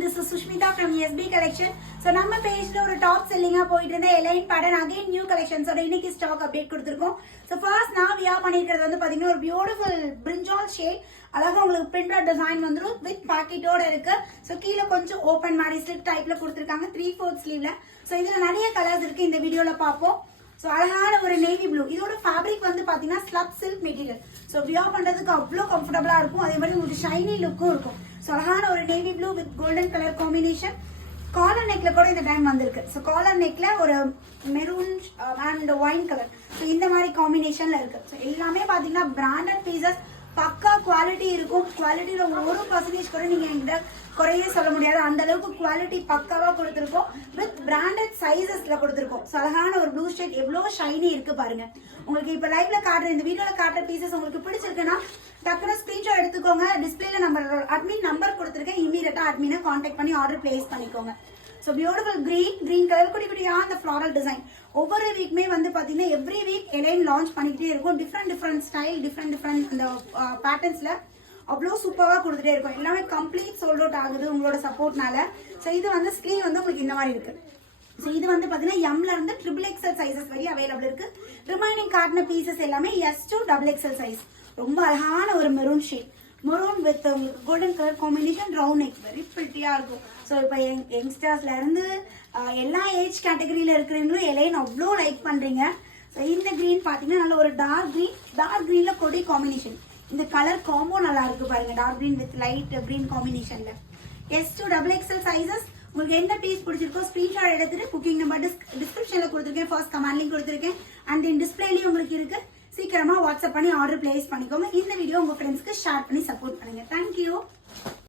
this is Sushmita from SB Collection. So நம்ம பேஜ்ல ஒரு டாப் செல்லிங்கா போயிட்டு இருந்த எலைன் பேட்டர்ன் அகைன் நியூ கலெக்ஷன்ஸோட இன்னைக்கு ஸ்டாக் அப்டேட் கொடுத்திருக்கோம். So first நான் வியர் பண்ணிருக்கிறது வந்து பாத்தீங்கன்னா ஒரு பியூட்டிஃபுல் பிரிஞ்சால் ஷேட். அழகா உங்களுக்கு பிரிண்டட் டிசைன் வந்துரும் வித் பாக்கெட்டோட இருக்கு. So கீழ கொஞ்சம் ஓபன் மாதிரி ஸ்லிட் டைப்ல கொடுத்திருக்காங்க 3/4 ஸ்லீவ்ல. So இதுல நிறைய கலர்ஸ் இருக்கு, இந்த வீடியோல பாப்போம். ஸோ அழகான ஒரு நேவி ப்ளூ. இதோட ஃபேப்ரிக் வந்து பாத்தீங்கன்னா slub silk material. So wear பண்றதுக்கு அவ்வளோ கம்ஃபர்டபுளா இருக்கும். அதே மாதிரி உங்களுக்கு ஷைனி லுக்கும் இருக்கும். ஸோ அழகான ஒரு navy blue with golden colour combination. Collar நெக்ல கூட இந்த டைம் வந்திருக்கு. ஸோ காலர் நெக்ல ஒரு maroon and wine colour. So இந்த மாதிரி காம்பினேஷன்ல இருக்கு. ஸோ எல்லாமே பாத்தீங்கன்னா பிராண்டட் பீசஸ், பக்கா குவாலிட்டி இருக்கும். குவாலிட்டியில 1% கூட நீங்க எங்கிட்ட குறையே சொல்ல முடியாது. அந்த அளவுக்கு குவாலிட்டி பக்காவா கொடுத்துருக்கோம். வித் பிராண்டட் சைசஸ்ல கொடுத்துருக்கோம். ஸோ அழகான ஒரு ப்ளூ ஷேட் எவ்வளவு ஷைனி இருக்கு பாருங்க. உங்களுக்கு இப்ப லைவ்ல காட்டுற இந்த வீடியோல காட்டுற பீசஸ் உங்களுக்கு பிடிச்சிருக்குன்னா டக்குனு ஸ்கிரீன்ஷாட் எடுத்துக்கோங்க. டிஸ்பிளேல அட்மின் நம்பர் கொடுத்துருக்கேன். இமீடியட்டா அட்மினை கான்டாக்ட் பண்ணி ஆர்டர் பிளேஸ் பண்ணிக்கோங்க. ஸோ பியூட்டிஃபுல் கிரீன் கலர் குடி குடியா அந்த ஃபிளாரல் டிசைன். ஒவ்வொரு வீக்குமே வந்து பாத்தீங்கன்னா எவ்ரி வீக் எலைன் லான்ச் பண்ணிக்கிட்டே இருக்கும். டிஃப்ரெண்ட் ஸ்டைல், டிஃப்ரெண்ட் அந்த பேட்டர்ன்ஸ்ல அவ்வளோ சூப்பராக கொடுத்துட்டே இருக்கும். எல்லாமே கம்ப்ளீட் சோல்ட் அவுட் ஆகுது உங்களோட சப்போர்ட்னால. ஸோ இது வந்து ஸ்லீவ் வந்து உங்களுக்கு இந்த மாதிரி இருக்கு. ஸோ இது வந்து பாத்தீங்கன்னா எம்ல இருந்து XXL சைசஸ் வரை அவைலபிள் இருக்கு. ரிமைனிங் காட்டின பீசஸ் எல்லாமே S to XXL சைஸ். ரொம்ப அழகான ஒரு மெரூன் ஷேட், மெரூன் வித் உங்களுக்கு golden colour combination, round neck, very பிரிட்டியா இருக்கும். ஸோ இப்போ யங்ஸ்டர்ஸ்ல இருந்து எல்லா ஏஜ் கேட்டகரியில இருக்கிறவங்களும் எலைன் அவ்வளோ லைக் பண்றீங்க. ஸோ இந்த கிரீன் பாத்தீங்கன்னா நல்ல ஒரு டார்க் கிரீன்ல கொடி காம்பினேஷன். இந்த கலர் காம்போ நல்லா இருக்கு பாருங்க. Dark green with light green காம்பினேஷன்ல. S to XXL sizes. உங்களுக்கு எந்த பீஸ் பிடிச்சிருக்கோ ஸ்கிரீன்ஷாட் எடுத்துட்டு புக்கிங் நம்பர் டிஸ்கிரிப்ஷன்ல கொடுத்துருக்கேன், ஃபர்ஸ்ட் கமெண்ட் லிங்க் கொடுத்துருக்கேன். அண்ட் தென் டிஸ்பிளேலயும் உங்களுக்கு இருக்கு. சீக்கிரமா வாட்ஸ்அப் பண்ணி ஆர்டர் பிளேஸ் பண்ணிக்கோங்க. இந்த வீடியோ உங்க ஃப்ரெண்ட்ஸ்க்கு ஷேர் பண்ணி சப்போர்ட் பண்ணுங்க. தேங்க்யூ.